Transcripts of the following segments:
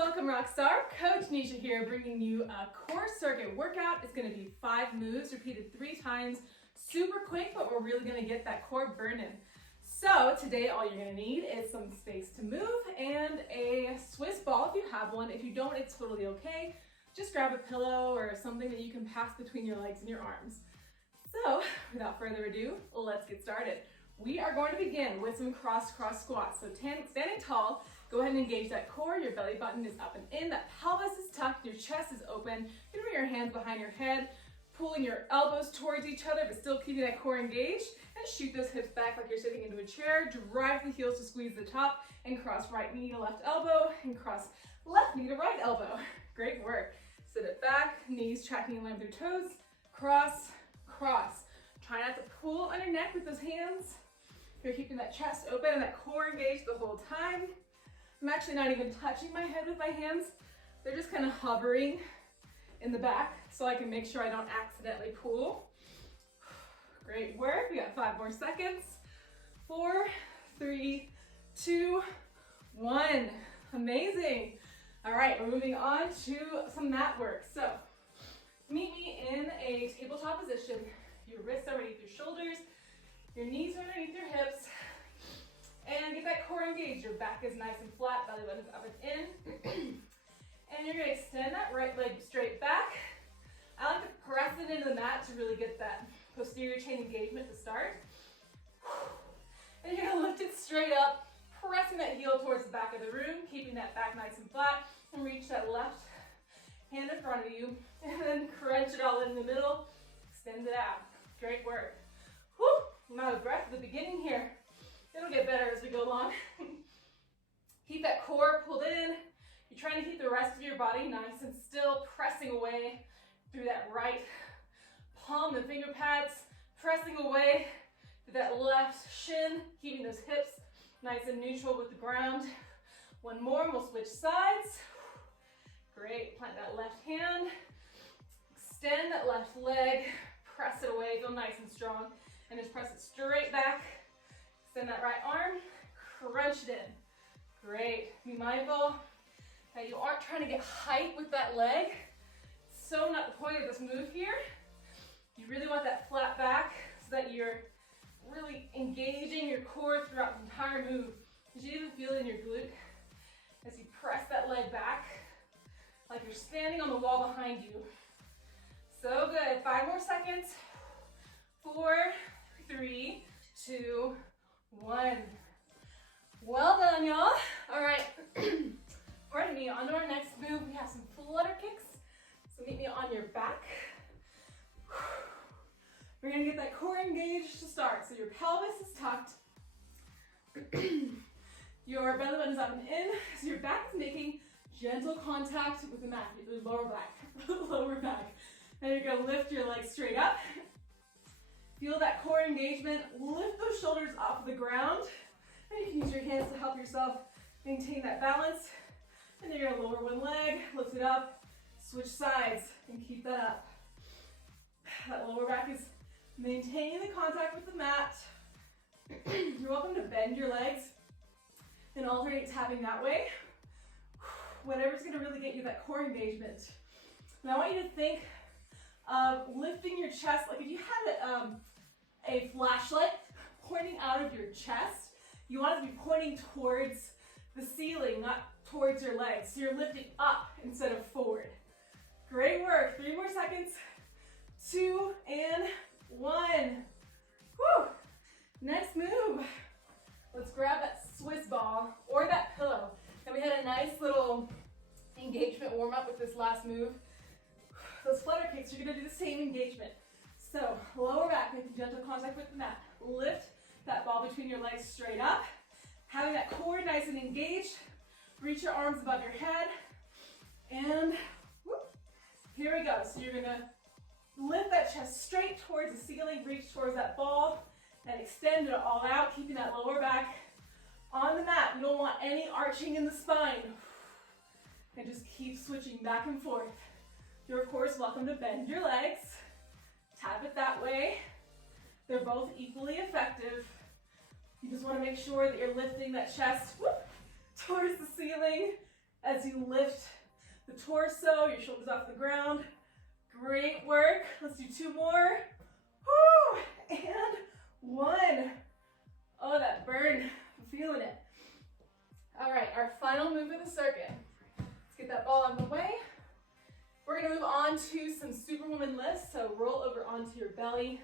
Welcome Rockstar, Coach Nisha here bringing you a core circuit workout. It's going to be 5 moves repeated 3 times, super quick, but we're really going to get that core burning. So today all you're going to need is some space to move and a Swiss ball if you have one. If you don't, it's totally okay. Just grab a pillow or something that you can pass between your legs and your arms. So without further ado, let's get started. We are going to begin with some cross squats. So standing tall, go ahead and engage that core. Your belly button is up and in. That pelvis is tucked. Your chest is open. You can bring your hands behind your head, pulling your elbows towards each other, but still keeping that core engaged. And shoot those hips back like you're sitting into a chair. Drive the heels to squeeze the top and cross right knee to left elbow and cross left knee to right elbow. Great work. Sit it back, knees tracking in line with your toes. Cross, cross. Try not to pull on your neck with those hands. You're keeping that chest open and that core engaged the whole time. I'm actually not even touching my head with my hands. They're just kind of hovering in the back so I can make sure I don't accidentally pull. Great work. We got 5 more seconds. 4, 3, 2, 1. Amazing. All right, we're moving on to some mat work. So meet me in a tabletop position. Your wrists are underneath your shoulders. Your knees are underneath your hips. And get that core engaged. Your back is nice and flat, belly button is up and in. And you're gonna extend that right leg straight back. I like to press it into the mat to really get that posterior chain engagement to start. And you're gonna lift it straight up, pressing that heel towards the back of the room, keeping that back nice and flat, and reach that left hand in front of you. And then crunch it all in the middle, extend it out. Great work. Whew, I'm out of breath at the beginning here. It'll get better as we go along. Keep that core pulled in. You're trying to keep the rest of your body nice and still, pressing away through that right palm and finger pads, pressing away through that left shin, keeping those hips nice and neutral with the ground. One more, and we'll switch sides. Great, plant that left hand, extend that left leg, press it away, feel nice and strong, and just press it straight back. Extend that right arm, crunch it in. Great. Be mindful that you aren't trying to get height with that leg. So not the point of this move here. You really want that flat back so that you're really engaging your core throughout the entire move. You should even feel it in your glute as you press that leg back like you're standing on the wall behind you. So good. 5 more seconds. 4, 3, 2, 1. Well done, y'all. All right. Pardon me. On to our next move, we have some flutter kicks. So meet me on your back. We're gonna get that core engaged to start. So your pelvis is tucked. Your belly button is up and in. So your back is making gentle contact with the mat, your lower back. Lower back. Now you're gonna lift your legs straight up. Feel that core engagement. Lift those shoulders off the ground. And you can use your hands to help yourself maintain that balance. And then you're gonna lower one leg, lift it up, switch sides, and keep that up. That lower back is maintaining the contact with the mat. You're welcome to bend your legs and alternate tapping that way. Whatever's gonna really get you that core engagement. Now I want you to think of lifting your chest, like if you had a flashlight pointing out of your chest, you want it to be pointing towards the ceiling, not towards your legs. So you're lifting up instead of forward. Great work. 3 more seconds. 2 and 1. Whew. Next move. Let's grab that Swiss ball or that pillow. And we had a nice little engagement warm up with this last move. Those flutter kicks, you're gonna do the same engagement. So lower back, making gentle contact with the mat. Lift that ball between your legs straight up. Having that core nice and engaged. Reach your arms above your head. And whoop, here we go. So you're gonna lift that chest straight towards the ceiling, reach towards that ball, and extend it all out, keeping that lower back on the mat. You don't want any arching in the spine. And just keep switching back and forth. You're of course welcome to bend your legs. Tap it that way. They're both equally effective. You just want to make sure that you're lifting that chest towards the ceiling as you lift the torso, your shoulders off the ground. Great work. Let's do 2 more. Woo! And 1. Oh, that burn. I'm feeling it. All right, our final move of the circuit. Let's get that ball out of the way. We're gonna move on to some Superwoman lifts. So roll over onto your belly.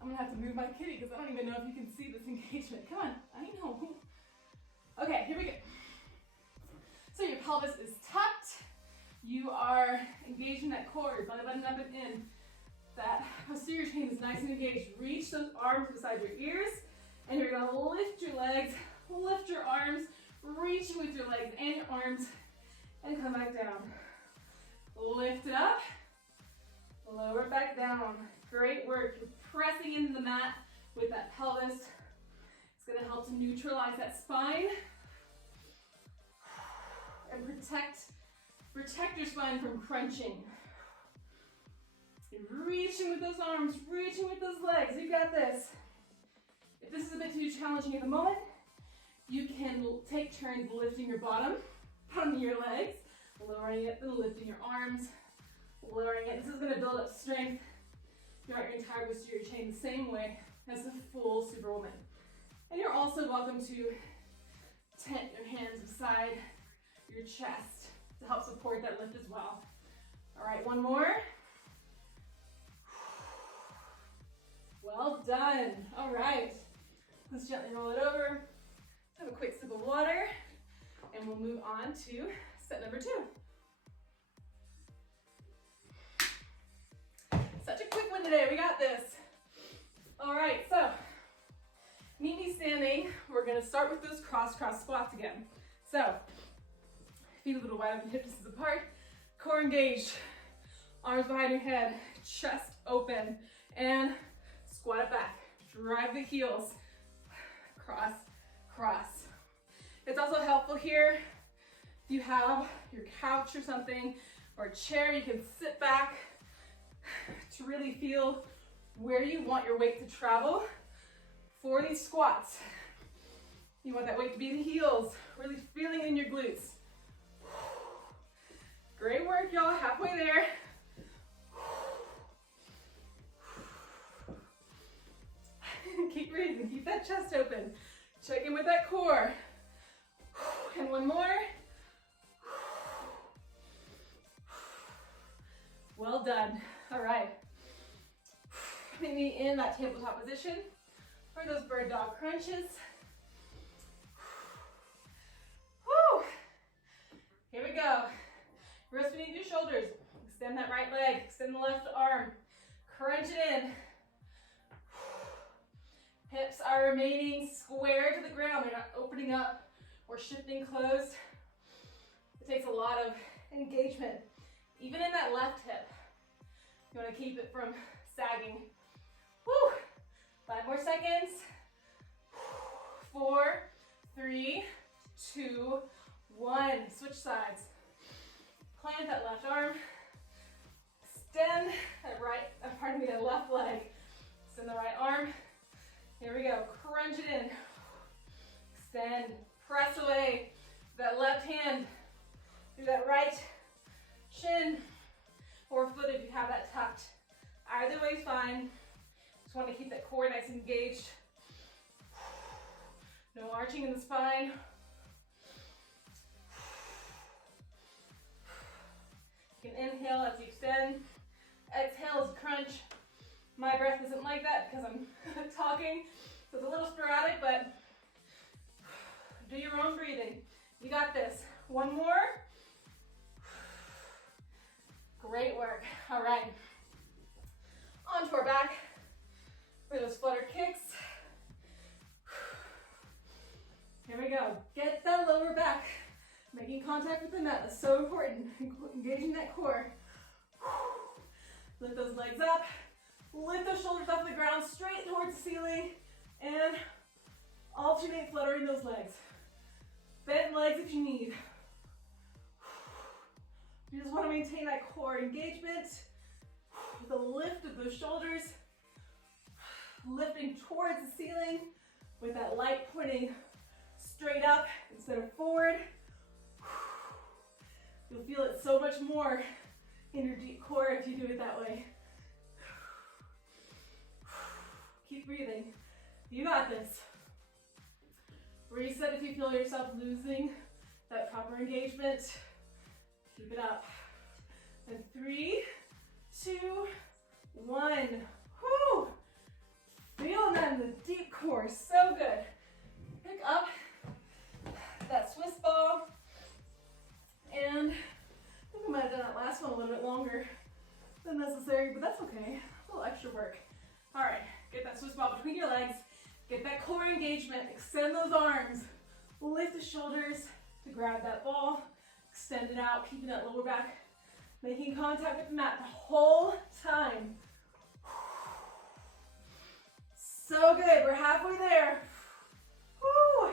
I'm gonna have to move my kitty because I don't even know if you can see this engagement. Come on, I know. Okay, here we go. So your pelvis is tucked. You are engaging that core, your belly button up and in. That posterior chain is nice and engaged. Reach those arms beside your ears, and you're gonna lift your legs, lift your arms, reaching with your legs and your arms, and come back down. Lift it up, lower it back down. Great work. You're pressing into the mat with that pelvis. It's gonna help to neutralize that spine and protect your spine from crunching. You're reaching with those arms, reaching with those legs. You got this. If this is a bit too challenging at the moment, you can take turns lifting your bottom from your legs, lowering it, then lifting your arms, lowering it. This is going to build up strength throughout your entire posterior chain the same way as the full Superwoman. And you're also welcome to tent your hands beside your chest to help support that lift as well. All right, 1 more. Well done. All right. Let's gently roll it over. Have a quick sip of water, and we'll move on to set number 2. Such a quick one today. We got this. All right, so meet me standing. We're going to start with those cross squats again. So feet a little wide open, hip distance apart, core engaged, arms behind your head, chest open, and squat it back. Drive the heels. Cross, cross. It's also helpful here if you have your couch or something, or a chair, you can sit back to really feel where you want your weight to travel for these squats. You want that weight to be in the heels, really feeling in your glutes. Great work, y'all. Halfway there. Keep breathing. Keep that chest open. Check in with that core. And 1 more. Well done. All right. Meet me in that tabletop position for those bird dog crunches. Woo! Here we go. Wrist beneath your shoulders. Extend that right leg. Extend the left arm. Crunch it in. Hips are remaining square to the ground. They're not opening up or shifting closed. It takes a lot of engagement, even in that left hip. You want to keep it from sagging. Woo! 5 more seconds. 4, 3, 2, 1. Switch sides. Plant that left arm. Extend that left leg. Extend the right arm. Here we go. Crunch it in. Extend. Press away. That left hand through that right shin or foot if you have that tucked. Either way is fine. Just want to keep that core nice and engaged. No arching in the spine. You can inhale as you extend. Exhale as you crunch. My breath isn't like that because I'm talking, so it's a little sporadic, but do your own breathing. You got this. 1 more. Great work. All right. On to our back for those flutter kicks. Here we go. Get that lower back. Making contact with the mat. That's so important. Engaging that core. Lift those legs up. Lift those shoulders off the ground, straight towards the ceiling, and alternate fluttering those legs. Bent legs if you need. You just want to maintain that core engagement with a lift of those shoulders, lifting towards the ceiling with that light pointing straight up instead of forward. You'll feel it so much more in your deep core if you do it that way. Keep breathing. You got this. Reset if you feel yourself losing that proper engagement. Keep it up. And 3, 2, 1. Whoo! Feel that in the deep core. So good. Pick up that Swiss ball. And I think I might have done that last one a little bit longer than necessary, but that's okay. A little extra work. All right, get that Swiss ball between your legs. Get that core engagement. Extend those arms. Lift the shoulders to grab that ball. Extend it out, keeping that lower back, making contact with the mat the whole time. So good, we're halfway there. Woo.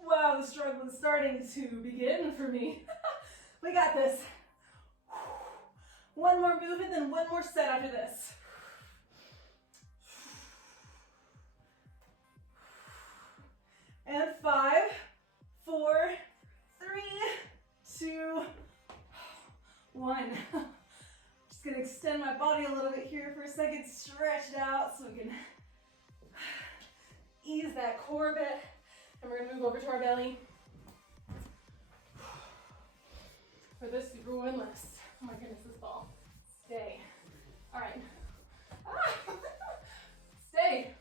Wow, the struggle is starting to begin for me. We got this. One more move and then one more set after this. And 5, 4, 3, 2, 1. Just gonna extend my body a little bit here for a second, stretch it out so we can ease that core a bit. And we're gonna move over to our belly for this Superwoman Lifts. Oh my goodness, this ball. Stay. All right. Stay.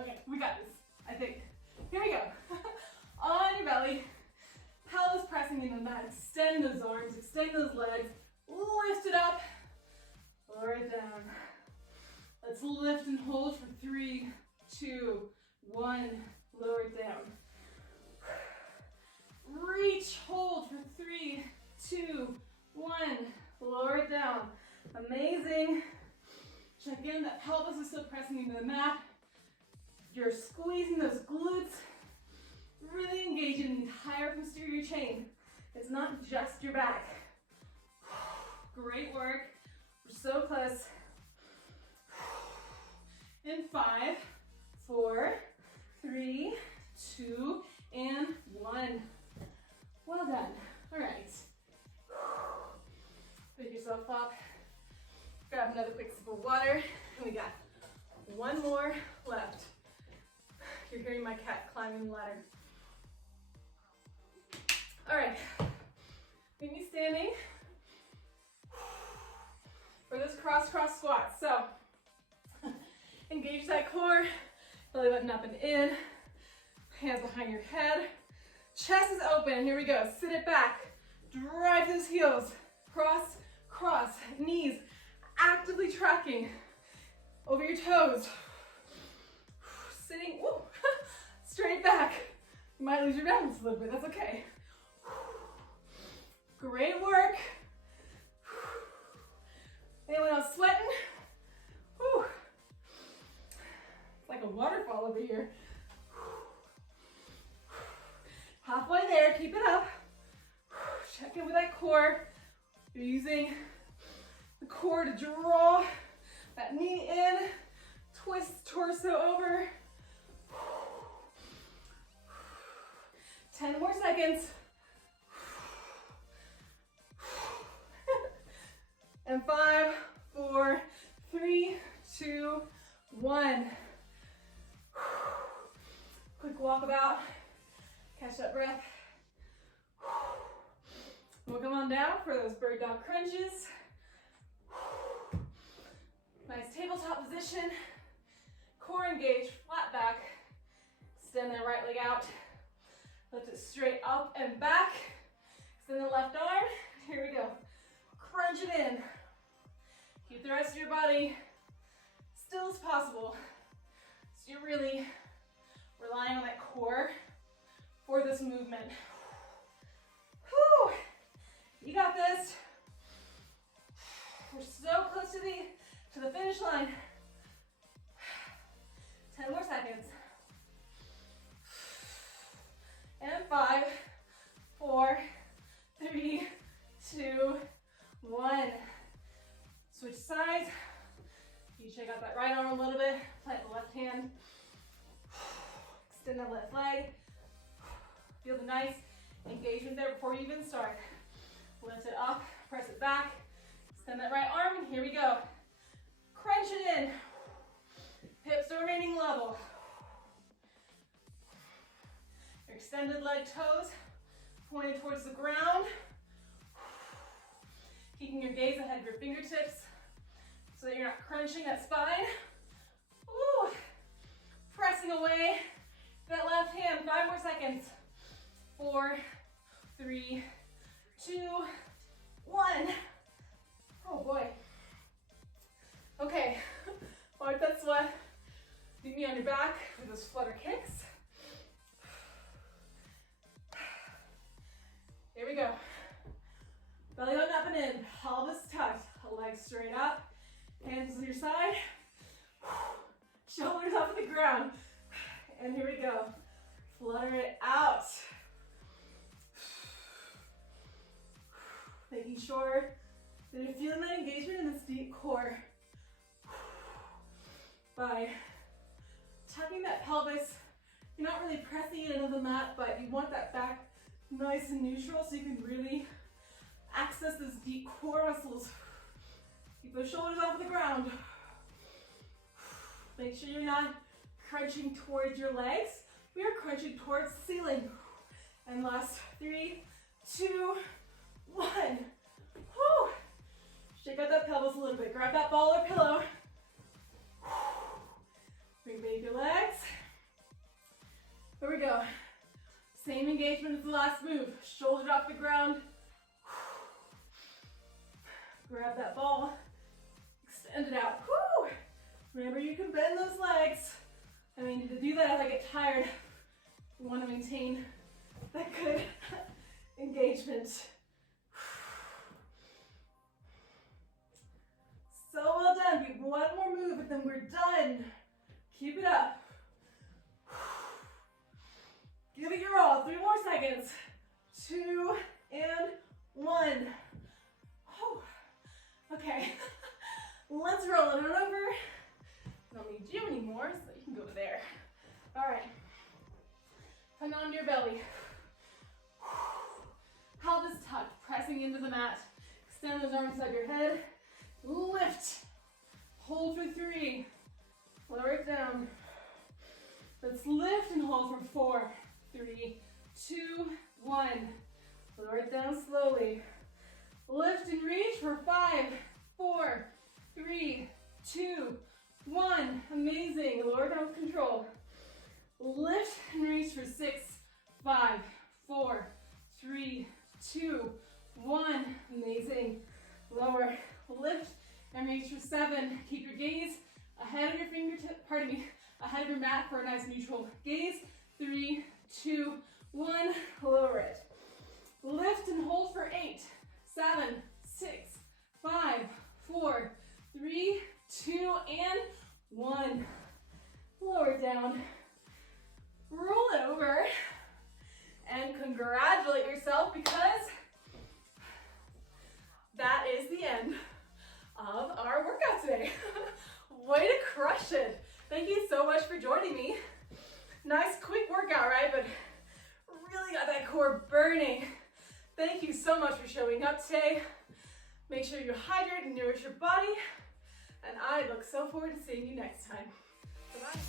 Okay, we got this, I think. Here we go. On your belly, pelvis pressing into the mat. Extend those arms, extend those legs. Lift it up, lower it down. Let's lift and hold for 3, 2, 1. Lower it down. Reach, hold for 3, 2, 1. Lower it down. Amazing. Check in, that pelvis is still pressing into the mat. You're squeezing those glutes, really engaging the entire posterior chain. It's not just your back. Great work. We're so close. In 5, 4, 3, 2, and 1. Well done. All right. Pick yourself up. Grab another quick sip of water. And we got one more left. You're hearing my cat climbing the ladder. All right. Leave me standing for this cross squat. So engage that core, belly button up and in, hands behind your head, chest is open. Here we go. Sit it back, drive those heels, cross, knees actively tracking over your toes. Sitting straight back. You might lose your balance a little bit, that's okay. Great work. Anyone else sweating? Whew. It's like a waterfall over here. Halfway there, keep it up. Check in with that core. You're using the core to draw that knee in, twist torso over. 10 more seconds. And 5, 4, 3, 2, 1. Quick walkabout. Catch that breath. We'll come on down for those bird dog crunches. Nice tabletop position. Core engaged, flat back. Extend that right leg out. Lift it straight up and back. Extend the left arm. Here we go. Crunch it in. Keep the rest of your body still as possible. So you're really relying on that core for this movement. Whew. You got this. We're so close to the finish line. 10 more seconds. And 5, 4, 3, 2, 1. Switch sides. You check out that right arm a little bit, plant the left Extend that left leg. Feel the nice engagement there before you even start. Lift it up, press it back. Extend that right arm, and here we go. Crunch it in. Hips are remaining level. Your extended leg toes pointed towards the ground. Keeping your gaze ahead of your fingertips so that you're not crunching that spine. Ooh. Pressing away that left hand. 5 more seconds. 4, 3, 2, 1. Oh boy. Okay, wipe that sweat. Leave me on your back for those flutter kicks. Here we go. Belly button up and in, pelvis tucked, legs straight up, hands on your side, shoulders off the ground. And here we go. Flutter it out. Making sure that you're feeling that engagement in this deep core. By tucking that pelvis, you're not really pressing it into the mat, but you want that back nice and neutral so you can really access those deep core muscles. Keep those shoulders off the ground. Make sure you're not crunching towards your legs. We are crunching towards the ceiling. And last 3, 2, 1. Whew. Shake out that pelvis a little bit. Grab that ball or pillow. Bring back your legs. Here we go. Same engagement as the last move. Shoulders off the ground. Grab that ball. Extend it out. Woo! Remember, you can bend those legs. And I need to do that as I get tired. We want to maintain that good engagement. So well done. Do one more move and then we're done. Keep it up. Give it your all. 3 more seconds. 2 and 1. Oh. Okay. Let's roll it on over. I don't need you anymore, so you can go there. All right. Come onto your belly. Pelvis tucked, pressing into the mat. Extend those arms above your head. Lift. Hold for 3. Lower it down. Let's lift and hold for 4, 3, 2, 1. Lower it down slowly. Lift and reach for 5, 4, 3, 2, 1. Amazing. Lower down with control. Lift and reach for 6, 5, 4, 3, 2, 1. Amazing. Lower. Lift and reach for 7. Keep your gaze ahead of your fingertip, ahead of your mat for a nice neutral gaze. 3, 2, 1. Lower it. Lift and hold for 8, 7, 6, 5, 4, 3, 2, and 1. Lower it down. Roll it over. And congratulate yourself because that is the end of our workout today. Way to crush it. Thank you so much for joining me. Nice quick workout, right? But really got that core burning. Thank you so much for showing up today. Make sure you hydrate and nourish your body. And I look so forward to seeing you next time. Bye-bye.